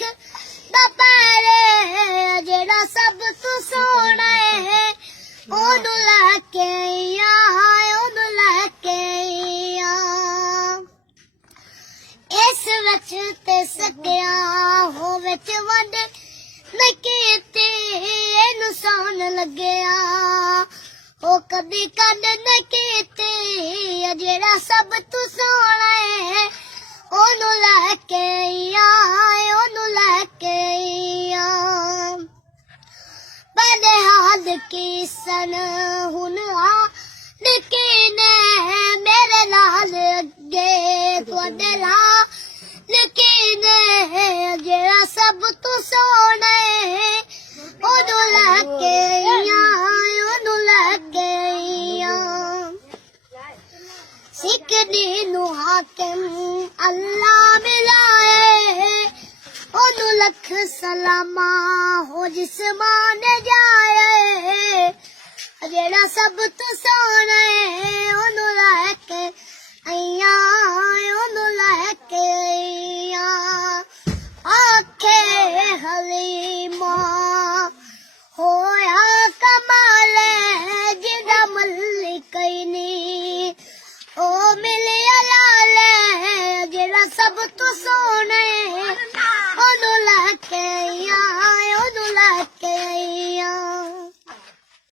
लख दा पैरे जेड़ा सब तू सोना है ओनू लैके ओनू लैके इस विच ते सकिया हो विच वंड नहीं कीती इनू सौन लगया ओ कदी कंड नहीं कीती जेड़ा सब तू सोना है ओनू लैके ओनू लैके बड़े हाल की सन हुन निकी ने मेरे लाल अगे तुहाडे लाल की ने जेड़ा सब तू सोना है ओनू लैके ओनू लैके सिकदी नू हाकिम अल्लाह मिलाए ओनू लख सलामा हो जिसमान जाए जेड़ा सब तू सोना है ओनू लैके ओनू लैके